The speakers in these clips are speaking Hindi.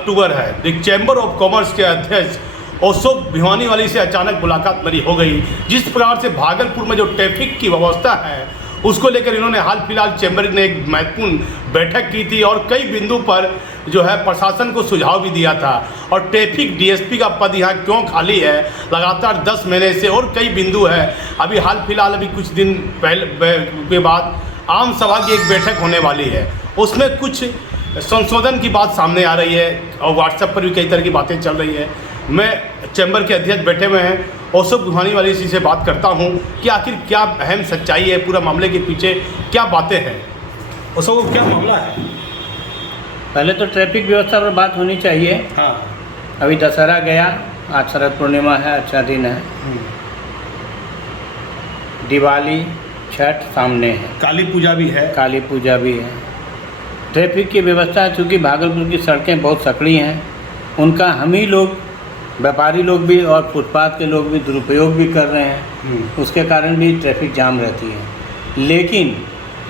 अक्टूबर है। द चैम्बर ऑफ कॉमर्स के अध्यक्ष अशोक भिवानीवाली से अचानक मुलाकात मेरी हो गई। जिस प्रकार से भागलपुर में जो ट्रैफिक की व्यवस्था है उसको लेकर इन्होंने हाल फिलहाल चैम्बर ने एक महत्वपूर्ण बैठक की थी और कई बिंदु पर जो है प्रशासन को सुझाव भी दिया था। और ट्रैफिक डीएसपी का पद यहाँ क्यों खाली है लगातार 10 महीने से, और कई बिंदु है। अभी हाल फिलहाल अभी कुछ दिन पहले के बाद आम सभा की एक बैठक होने वाली है, उसमें कुछ संशोधन की बात सामने आ रही है और व्हाट्सएप पर भी कई तरह की बातें चल रही है। मैं चैम्बर के अध्यक्ष बैठे हुए हैं अशोक भिवानीवाली जी से बात करता हूं कि आखिर क्या अहम सच्चाई है, पूरा मामले के पीछे क्या बातें हैं। अशोक, क्या मामला है? पहले तो ट्रैफिक व्यवस्था पर बात होनी चाहिए। हाँ, अभी दशहरा गया, आज शरद पूर्णिमा है, अच्छा दिन है। दिवाली, छठ सामने है, काली पूजा भी है। काली पूजा भी है। ट्रैफिक की व्यवस्था चूँकि भागलपुर की सड़कें बहुत सकड़ी हैं, उनका हम ही लोग, व्यापारी लोग भी और फुटपाथ के लोग भी दुरुपयोग भी कर रहे हैं, उसके कारण भी ट्रैफिक जाम रहती है। लेकिन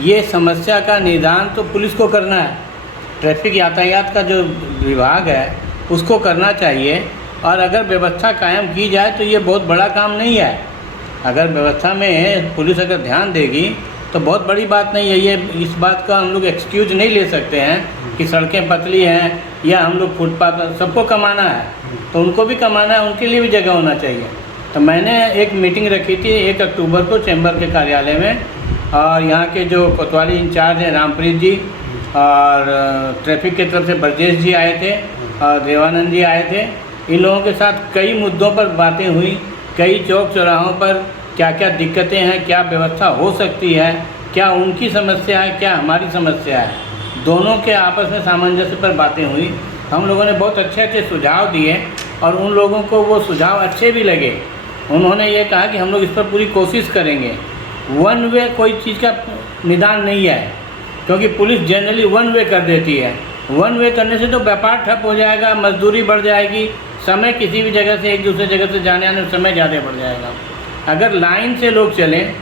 ये समस्या का निदान तो पुलिस को करना है, ट्रैफिक यातायात का जो विभाग है उसको करना चाहिए। और अगर व्यवस्था कायम की जाए तो ये बहुत बड़ा काम नहीं है। अगर व्यवस्था में पुलिस अगर ध्यान देगी तो बहुत बड़ी बात नहीं है। ये इस बात का हम लोग एक्सक्यूज नहीं ले सकते हैं कि सड़कें पतली हैं या हम लोग फुटपाथ, सबको कमाना है तो उनको भी कमाना है, उनके लिए भी जगह होना चाहिए। तो मैंने एक मीटिंग रखी थी 1 अक्टूबर को चैम्बर के कार्यालय में, और यहाँ के जो कोतवाली इंचार्ज हैं रामप्रीत जी, और ट्रैफिक की तरफ से ब्रजेश जी आए थे और देवानंद जी आए थे। इन लोगों के साथ कई मुद्दों पर बातें हुई, कई चौक चौराहों पर क्या क्या दिक्कतें हैं, क्या व्यवस्था हो सकती है, क्या उनकी समस्या है, क्या हमारी समस्या है, दोनों के आपस में सामंजस्य पर बातें हुई। हम लोगों ने बहुत अच्छे अच्छे सुझाव दिए और उन लोगों को वो सुझाव अच्छे भी लगे। उन्होंने ये कहा कि हम लोग इस पर पूरी कोशिश करेंगे। वन वे कोई चीज़ का निदान नहीं है, क्योंकि पुलिस जनरली वन वे कर देती है। वन वे करने से तो व्यापार ठप हो जाएगा, मजदूरी बढ़ जाएगी, समय किसी भी जगह से एक दूसरे जगह से जाने आने में समय ज़्यादा बढ़ जाएगा। अगर लाइन से लोग चलें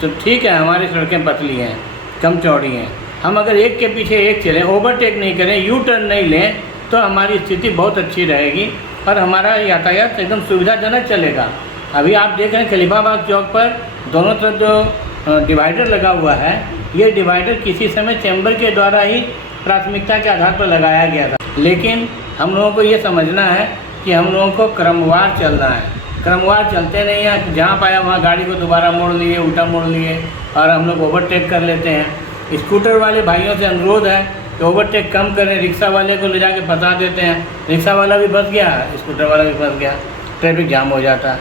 तो ठीक है, हमारी सड़कें पतली हैं, कम चौड़ी हैं, हम अगर एक के पीछे एक चलें, ओवरटेक नहीं करें, यू टर्न नहीं लें, तो हमारी स्थिति बहुत अच्छी रहेगी और हमारा यातायात एकदम सुविधाजनक चलेगा। अभी आप देख रहे हैं खलीफाबाद चौक पर दोनों तरफ जो डिवाइडर लगा हुआ है, ये डिवाइडर किसी समय चैम्बर के द्वारा ही प्राथमिकता के आधार पर लगाया गया था। लेकिन हम लोगों को ये समझना है कि हम लोगों को क्रमवार चलना है। क्रमवार चलते नहीं हैं, जहाँ पाया वहाँ गाड़ी को दोबारा मोड़ लिए, उल्टा मोड़ लिए और हम लोग ओवरटेक कर लेते हैं। स्कूटर वाले भाइयों से अनुरोध है कि ओवरटेक कम करें। रिक्शा वाले को ले जाके फंसा देते हैं, रिक्शा वाला भी फंस गया, स्कूटर वाला भी फंस गया, ट्रैफिक जाम हो जाता है।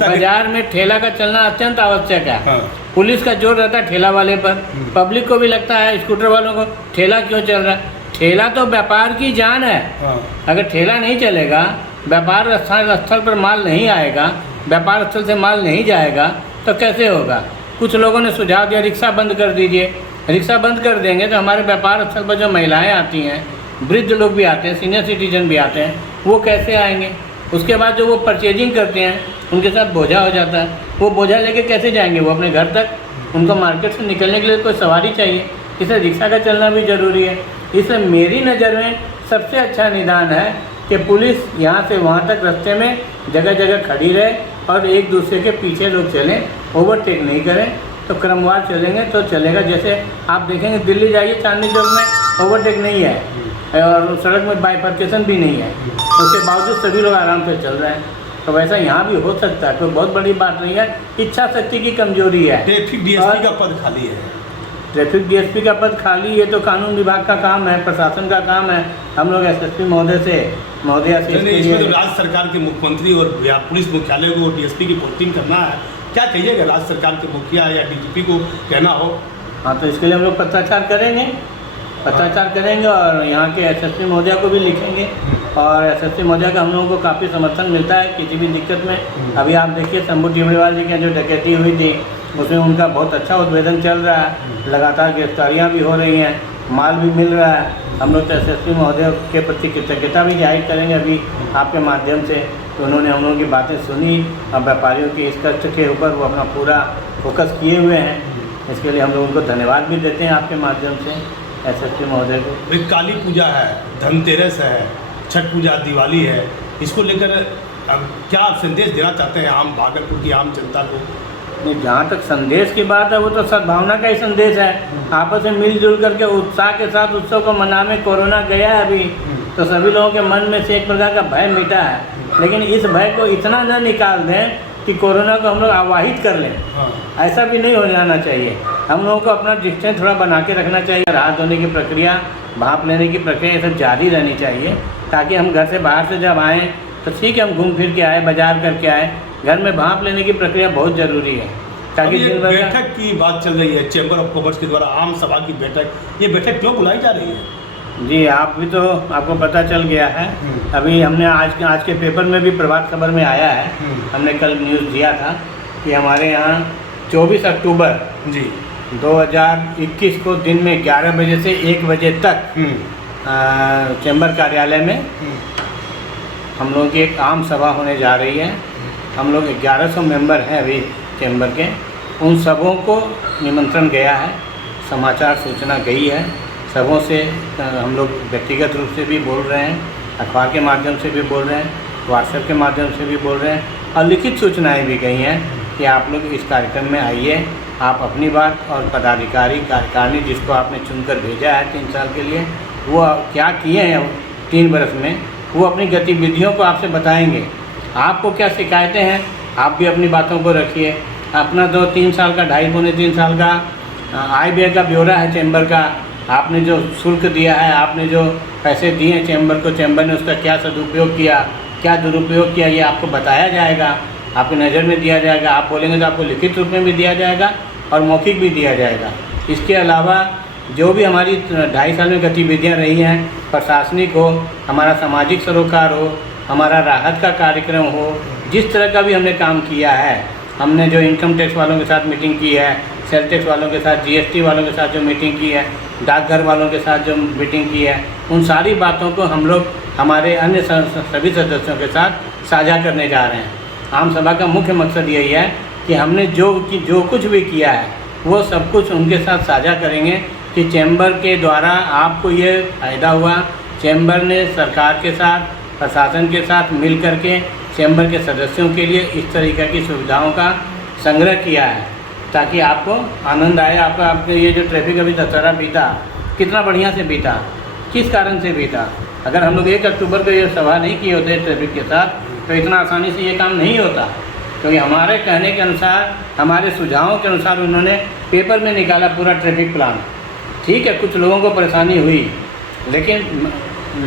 बाजार में ठेला का चलना अत्यंत आवश्यक है। हाँ। पुलिस का जोर रहता है ठेला वाले पर, पब्लिक को भी लगता है स्कूटर वालों को ठेला क्यों चल रहा है। ठेला तो व्यापार की जान है। हाँ। अगर ठेला नहीं चलेगा, व्यापार स्थल पर माल नहीं आएगा, व्यापार स्थल से माल नहीं जाएगा तो कैसे होगा। कुछ लोगों ने सुझाव दिया रिक्शा बंद कर दीजिए। रिक्शा बंद कर देंगे तो हमारे व्यापार स्थल पर जो महिलाएं आती हैं, वृद्ध लोग भी आते हैं, सीनियर सिटीजन भी आते हैं, वो कैसे आएंगे। उसके बाद जो वो परचेजिंग करते हैं उनके साथ बोझा हो जाता है, वो बोझा लेके कैसे जाएंगे वो अपने घर तक। उनको मार्केट से निकलने के लिए कोई सवारी चाहिए, इसलिए रिक्शा का चलना भी ज़रूरी है। इसलिए मेरी नज़र में सबसे अच्छा निदान है कि पुलिस यहाँ से वहाँ तक रास्ते में जगह जगह खड़ी रहे और एक दूसरे के पीछे लोग चलें, ओवरटेक नहीं करें। तो क्रमवार चलेंगे तो चलेगा। जैसे आप देखेंगे दिल्ली जाइए, चांदनी चौक में ओवरटेक नहीं है और सड़क में बाइफर्केशन भी नहीं है, उसके बावजूद सभी लोग आराम से चल रहे हैं। तो वैसा यहाँ भी हो सकता है, कोई बहुत बड़ी बात नहीं है, इच्छा शक्ति की कमजोरी है। ट्रैफिक डीएसपी का पद खाली है। ट्रैफिक डीएसपी का पद खाली, ये तो कानून विभाग का काम है, प्रशासन का काम है। हम लोग एसएसपी महोदय से इसमें तो राज्य सरकार के मुख्यमंत्री और पुलिस मुख्यालय को डीएसपी की पोस्टिंग करना है। क्या कहिएगा राज्य सरकार के मुखिया या डीजीपी को कहना हो? हाँ, तो इसके लिए हम लोग पत्राचार करेंगे और यहाँ के एसएसपी महोदय को भी लिखेंगे। और एसएसपी महोदय का हम लोगों को काफ़ी समर्थन मिलता है किसी भी दिक्कत में। अभी आप देखिए शंभू टिबड़ीवाल जी की जो डकैती हुई थी उसमें उनका बहुत अच्छा उद्भेदन चल रहा है, लगातार गिरफ्तारियाँ भी हो रही हैं, माल भी मिल रहा है। हम लोग तो एसएसपी महोदय के प्रति कृतज्ञता भी जाहिर करेंगे अभी आपके माध्यम से। तो उन्होंने हम लोगों की बातें सुनी और व्यापारियों के इस कष्ट के ऊपर वो अपना पूरा फोकस किए हुए हैं। इसके लिए हम लोग उनको धन्यवाद भी देते हैं आपके माध्यम से। एसएसपी महोदय को। भाई काली पूजा है, धनतेरस है, छठ पूजा, दिवाली है, इसको लेकर अब क्या संदेश देना चाहते हैं आम भागलपुर की आम जनता को? नहीं, जहाँ तक संदेश की बात है वो तो सद्भावना का ही संदेश है। आपस में मिलजुल करके उत्साह के साथ उत्सव को मनाने। कोरोना गया है अभी तो सभी लोगों के मन में से एक प्रकार का भय मिटा है, लेकिन इस भय को इतना न निकाल दें कि कोरोना को हम लोग आवाहित कर लें। ऐसा भी नहीं हो जाना चाहिए। हम लोगों को अपना डिस्टेंस थोड़ा बना के रखना चाहिए। हाथ धोने की प्रक्रिया, भाप लेने की प्रक्रिया, ये सब जारी रहनी चाहिए, ताकि हम घर से बाहर से जब आएँ तो ठीक है, हम घूम फिर के आए, बाजार करके आए, घर में भाप लेने की प्रक्रिया बहुत ज़रूरी है। ताकि बैठक की बात चल रही है चैम्बर ऑफ कॉमर्स के द्वारा, आम सभा की बैठक, ये बैठक क्यों बुलाई जा रही है? जी, आप भी तो आपको पता चल गया है। अभी हमने आज के पेपर में भी प्रभात खबर में आया है, हमने कल न्यूज़ दिया था कि हमारे यहाँ 24 अक्टूबर जी 2021 को दिन में 11 बजे से 1 बजे तक चैम्बर कार्यालय में हम लोगों की एक आम सभा होने जा रही है। हम लोग 1100 मेंबर हैं अभी चैम्बर के। उन सबों को निमंत्रण गया है, समाचार सूचना गई है। सबों से हम लोग व्यक्तिगत रूप से भी बोल रहे हैं, अखबार के माध्यम से भी बोल रहे हैं, व्हाट्सएप के माध्यम से भी बोल रहे हैं, और लिखित सूचनाएं भी गई हैं कि आप लोग इस कार्यक्रम में आइए। आप अपनी बात, और पदाधिकारी कार्यकारिणी जिसको आपने चुनकर भेजा है 3 साल के लिए, वो क्या किए हैं 3 बरस में, वो अपनी गतिविधियों को आपसे बताएंगे। आपको क्या शिकायतें हैं, आप भी अपनी बातों को रखिए। अपना 2-3 साल का, 2.5-3 साल का आय व्यय का ब्यौरा है चैम्बर का। आपने जो शुल्क दिया है, आपने जो पैसे दिए हैं चैम्बर को, चैम्बर ने उसका क्या सदुपयोग किया, क्या दुरुपयोग किया, ये आपको बताया जाएगा, आपकी नज़र में दिया जाएगा। आप बोलेंगे तो आपको लिखित रूप में भी दिया जाएगा और मौखिक भी दिया जाएगा। इसके अलावा जो भी हमारी 2.5 साल में गतिविधियाँ रही हैं, प्रशासनिक हो, हमारा सामाजिक सरोकार हो, हमारा राहत का कार्यक्रम हो, जिस तरह का भी हमने काम किया है, हमने जो इनकम टैक्स वालों के साथ मीटिंग की है, सेल टैक्स वालों के साथ, जीएसटी वालों के साथ जो मीटिंग की है, डाकघर वालों के साथ जो मीटिंग की है, उन सारी बातों को हम लोग हमारे अन्य सभी सदस्यों के साथ साझा करने जा रहे हैं। आम सभा का मुख्य मकसद यही है कि हमने जो कुछ भी किया है वो सब कुछ उनके साथ साझा करेंगे कि चैम्बर के द्वारा आपको ये फ़ायदा हुआ। चैम्बर ने सरकार के साथ, प्रशासन के साथ मिल कर के चैम्बर के सदस्यों के लिए इस तरीक़े की सुविधाओं का संग्रह किया है, ताकि आपको आनंद आए। आपके ये जो ट्रैफिक अभी दशहरा बीता, कितना बढ़िया से बीता, किस कारण से बीता। अगर हम लोग 1 अक्टूबर को ये सभा नहीं किए होते ट्रैफिक के साथ, तो इतना आसानी से ये काम नहीं होता। क्योंकि हमारे कहने के अनुसार, हमारे सुझावों के अनुसार उन्होंने पेपर में निकाला पूरा ट्रैफिक प्लान। ठीक है, कुछ लोगों को परेशानी हुई, लेकिन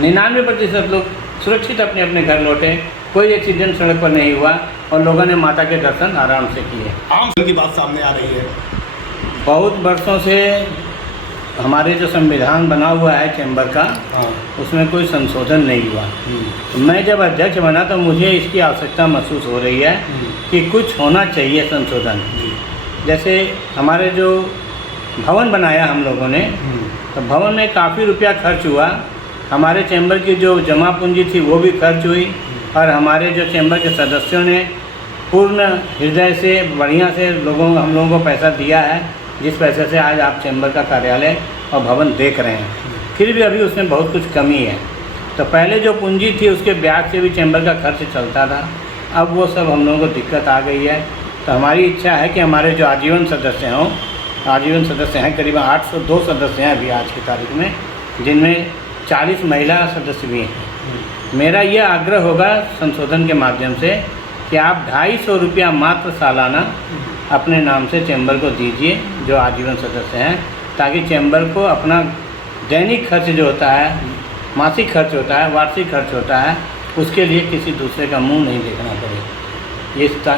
99% लोग सुरक्षित अपने अपने घर लौटे, कोई एक्सीडेंट सड़क पर नहीं हुआ और लोगों ने माता के दर्शन आराम से किए। आम की बात सामने आ रही है। बहुत वर्षों से हमारे जो संविधान बना हुआ है चैम्बर का, उसमें कोई संशोधन नहीं हुआ। मैं जब अध्यक्ष बना तो मुझे इसकी आवश्यकता महसूस हो रही है कि कुछ होना चाहिए संशोधन। जैसे हमारे जो भवन बनाया हम लोगों ने, तो भवन में काफ़ी रुपया खर्च हुआ। हमारे चैम्बर की जो जमा पूंजी थी वो भी खर्च हुई, और हमारे जो चैम्बर के सदस्यों ने पूर्ण हृदय से बढ़िया से हम लोगों को पैसा दिया है, जिस पैसे से आज आप चैम्बर का कार्यालय और भवन देख रहे हैं। फिर भी अभी उसमें बहुत कुछ कमी है। तो पहले जो पूंजी थी उसके ब्याज से भी चैम्बर का खर्च चलता था, अब वो सब हम लोगों को दिक्कत आ गई है। तो हमारी इच्छा है कि हमारे जो आजीवन सदस्य हों, आजीवन सदस्य हैं, करीब 802 सदस्य हैं अभी आज की तारीख में, जिनमें 40 महिला सदस्य भी हैं। मेरा यह आग्रह होगा संशोधन के माध्यम से कि आप 250 रुपया मात्र सालाना अपने नाम से चैम्बर को दीजिए जो आजीवन सदस्य हैं, ताकि चैम्बर को अपना दैनिक खर्च जो होता है, मासिक खर्च होता है, वार्षिक खर्च होता है, उसके लिए किसी दूसरे का मुंह नहीं देखना पड़े।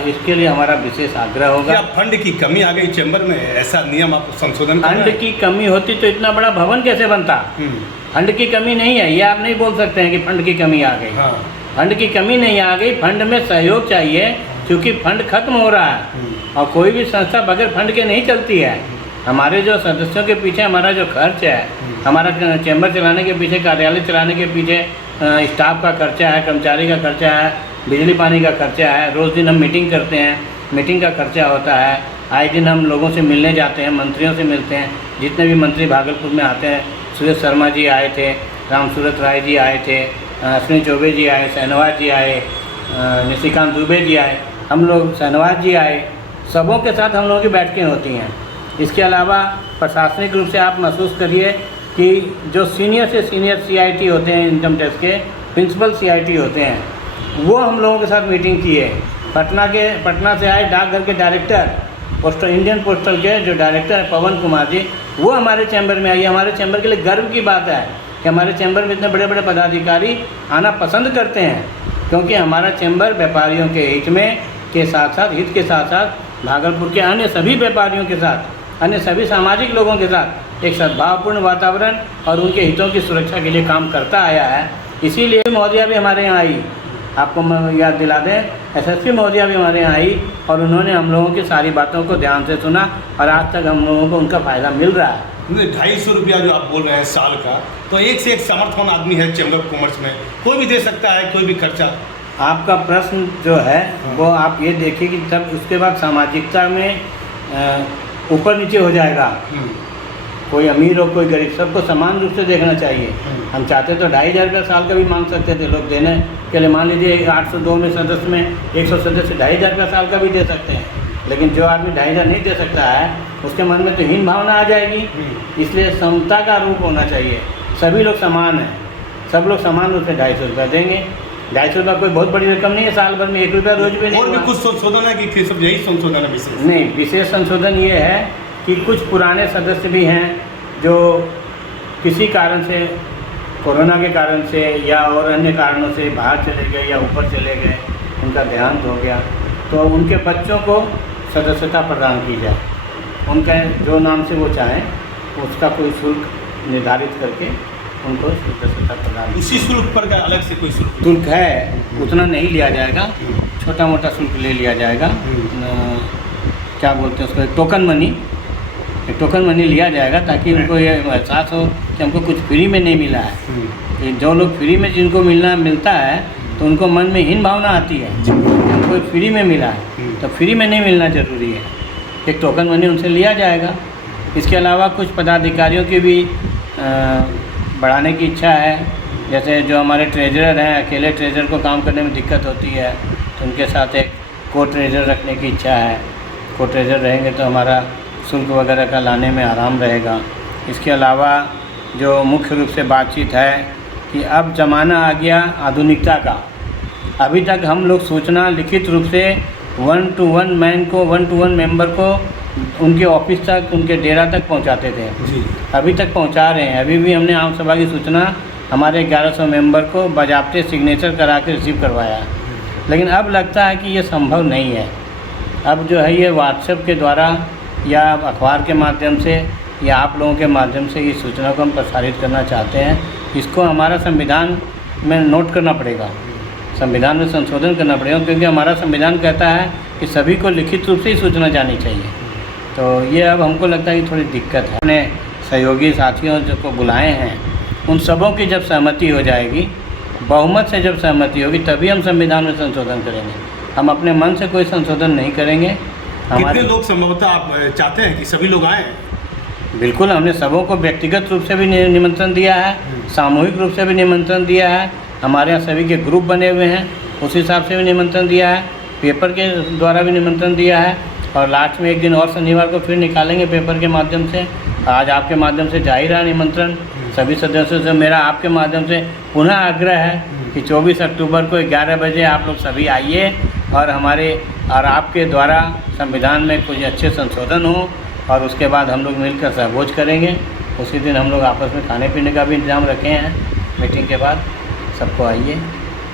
इसके लिए हमारा विशेष आग्रह होगा। क्या फंड की कमी आ गई चैम्बर में? ऐसा नियम आप संशोधन कर रहे हैं? फंड की कमी होती तो इतना बड़ा भवन कैसे बनता? फंड की कमी नहीं है, ये आप नहीं बोल सकते हैं कि फंड की कमी आ गई। फंड की कमी नहीं आ गई, फंड में सहयोग चाहिए, क्योंकि फंड खत्म हो रहा है और कोई भी संस्था बगैर फंड के नहीं चलती है। हमारे जो सदस्यों के पीछे हमारा जो खर्च है, हमारा चैम्बर चलाने के पीछे, कार्यालय चलाने के पीछे स्टाफ का खर्चा है, कर्मचारी का खर्चा है, बिजली पानी का खर्चा है, रोज़ दिन हम मीटिंग करते हैं, मीटिंग का खर्चा होता है, आए दिन हम लोगों से मिलने जाते हैं, मंत्रियों से मिलते हैं, जितने भी मंत्री भागलपुर में आते हैं सुरेश शर्मा जी आए थे, राम सूरत राय जी आए थे, अश्विनी चौबे जी आए, शहनवाज जी आए, निशिकांत दुबे जी आए, हम लोग शहनवाज जी आए, सबों के साथ हम लोगों की बैठकें होती हैं। इसके अलावा प्रशासनिक रूप से आप महसूस करिए कि जो सीनियर से सीनियर CIT होते हैं, इनकम टैक्स के प्रिंसिपल CIT होते हैं, वो हम लोगों के साथ मीटिंग की है। पटना से आए डाकघर के डायरेक्टर, इंडियन पोस्टल के जो डायरेक्टर है पवन कुमार जी, वो हमारे चैम्बर में आइए। हमारे चैम्बर के लिए गर्व की बात है कि हमारे चैम्बर में इतने बड़े बड़े पदाधिकारी आना पसंद करते हैं, क्योंकि हमारा चैम्बर व्यापारियों के हित के साथ साथ भागलपुर के अन्य सभी व्यापारियों के साथ, अन्य सभी सामाजिक लोगों के साथ एक सद्भावपूर्ण वातावरण और उनके हितों की सुरक्षा के लिए काम करता आया है। इसीलिए महोदया भी हमारे यहाँ आई, आपको मैं याद दिला दें, SSP महोदया भी हमारे यहाँ आई और उन्होंने हम लोगों की सारी बातों को ध्यान से सुना और आज तक हम लोगों को उनका फ़ायदा मिल रहा है। 250 रुपया जो आप बोल रहे हैं साल का, तो एक से एक समर्थवान आदमी है चैम्बर ऑफ कॉमर्स में, कोई भी दे सकता है, कोई भी खर्चा। आपका प्रश्न जो है वो आप ये देखिए कि तब उसके बाद सामाजिकता में ऊपर नीचे हो जाएगा, कोई अमीर हो कोई गरीब, सबको समान रूप से देखना चाहिए। हम चाहते तो 2,500 रुपये साल का भी मांग सकते थे लोग देने के लिए। मान लीजिए 802 में सदस्य में 100 सदस्य 2,500 रुपये साल का भी दे सकते हैं, लेकिन जो आदमी 2,500 नहीं दे सकता है उसके मन में तो हीन भावना आ जाएगी। इसलिए समता का रूप होना चाहिए, सभी लोग समान हैं, सब लोग समान रूप से 250 रुपये देंगे। 250 रुपये कोई बहुत बड़ी रकम नहीं है, साल भर में 1 रुपया रोज भी नहीं। और भी कुछ संशोधन है कि सब यही संशोधन है विशेष? नहीं, विशेष संशोधन ये है कि कुछ पुराने सदस्य भी हैं जो किसी कारण से, कोरोना के कारण से या और अन्य कारणों से बाहर चले गए या ऊपर चले गए, उनका देहांत हो गया, तो उनके बच्चों को सदस्यता प्रदान की जाए। उनका जो नाम से वो चाहें उसका कोई शुल्क निर्धारित करके उनको सदस्यता प्रदान। उसी शुल्क पर का अलग से कोई शुल्क है, उतना नहीं लिया जाएगा, छोटा मोटा शुल्क ले लिया जाएगा। क्या बोलते हैं उसको, एक टोकन मनी लिया जाएगा, ताकि उनको ये एहसास हो कि हमको कुछ फ्री में नहीं मिला है। जो लोग फ्री में जिनको मिलता है तो उनको मन में हीन भावना आती है, हमको फ्री में मिला है तो फ्री में नहीं मिलना ज़रूरी है। एक टोकन मनी उनसे लिया जाएगा। इसके अलावा कुछ पदाधिकारियों की भी बढ़ाने की इच्छा है, जैसे जो हमारे ट्रेजरर हैं, अकेले ट्रेजर को काम करने में दिक्कत होती है, तो उनके साथ एक को ट्रेजर रखने की इच्छा है। को ट्रेजर रहेंगे तो हमारा शुल्क वगैरह का लाने में आराम रहेगा। इसके अलावा जो मुख्य रूप से बातचीत है कि अब ज़माना आ गया आधुनिकता का। अभी तक हम लोग सूचना लिखित रूप से 1 to 1 मैन को, 1 to 1 मेंबर को उनके ऑफिस तक, उनके डेरा तक पहुंचाते थे, अभी तक पहुंचा रहे हैं। अभी भी हमने आम सभा की सूचना हमारे 1100 मेंबर को बजाबते सिग्नेचर करा के रिसीव करवाया, लेकिन अब लगता है कि ये संभव नहीं है। अब जो है ये व्हाट्सएप के द्वारा या अखबार के माध्यम से या आप लोगों के माध्यम से इस सूचना को हम प्रसारित करना चाहते हैं। इसको हमारा संविधान में नोट करना पड़ेगा, संविधान में संशोधन करना पड़ेगा, क्योंकि हमारा संविधान कहता है कि सभी को लिखित रूप से ही सूचना जानी चाहिए। तो ये अब हमको लगता है कि थोड़ी दिक्कत है। अपने सहयोगी साथियों को बुलाए हैं, उन सबों की जब सहमति हो जाएगी, बहुमत से जब सहमति होगी, तभी हम संविधान में संशोधन करेंगे। हम अपने मन से कोई संशोधन नहीं करेंगे। कितने लोग संभवतः आप चाहते हैं कि सभी लोग आएँ? बिल्कुल, हमने सबों को व्यक्तिगत रूप से भी निमंत्रण दिया है, सामूहिक रूप से भी निमंत्रण दिया है। हमारे यहाँ सभी के ग्रुप बने हुए हैं, उस हिसाब से भी निमंत्रण दिया है, पेपर के द्वारा भी निमंत्रण दिया है, और लास्ट में एक दिन और शनिवार को फिर निकालेंगे पेपर के माध्यम से। आज आपके माध्यम से जा ही रहा निमंत्रण सभी सदस्यों से। मेरा आपके माध्यम से पुनः आग्रह है कि 24 अक्टूबर को 11 बजे आप लोग सभी आइए और आपके द्वारा संविधान में कुछ अच्छे संशोधन हो, और उसके बाद हम लोग मिलकर सहभोज करेंगे। उसी दिन हम लोग आपस में खाने पीने का भी इंतजाम रखे हैं। मीटिंग के बाद सबको आइए।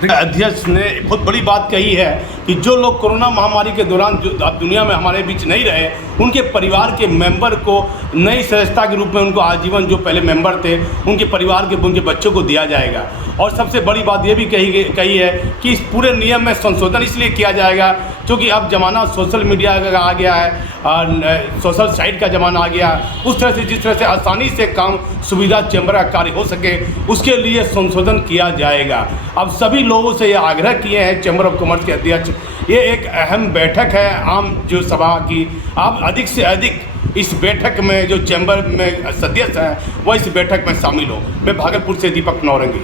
अध्यक्ष ने बहुत बड़ी बात कही है कि जो लोग कोरोना महामारी के दौरान जो दुनिया में हमारे बीच नहीं रहे, उनके परिवार के मेंबर को नई सदस्यता के रूप में उनको आजीवन जो पहले मेंबर थे उनके परिवार के उनके बच्चों को दिया जाएगा। और सबसे बड़ी बात ये भी कही है कि इस पूरे नियम में संशोधन इसलिए किया जाएगा क्योंकि अब ज़माना सोशल मीडिया का आ गया है और सोशल साइट का ज़माना आ गया। उस तरह से जिस तरह से आसानी से काम सुविधा चैम्बर का कार्य हो सके, उसके लिए संशोधन किया जाएगा। अब सभी लोगों से ये आग्रह किए हैं चैम्बर ऑफ कॉमर्स के अध्यक्ष, ये एक अहम बैठक है आम जो सभा की, आप अधिक से अधिक इस बैठक में जो चैम्बर में सदस्य हैं वह इस बैठक में शामिल हो। मैं भागलपुर से दीपक नौरंगी।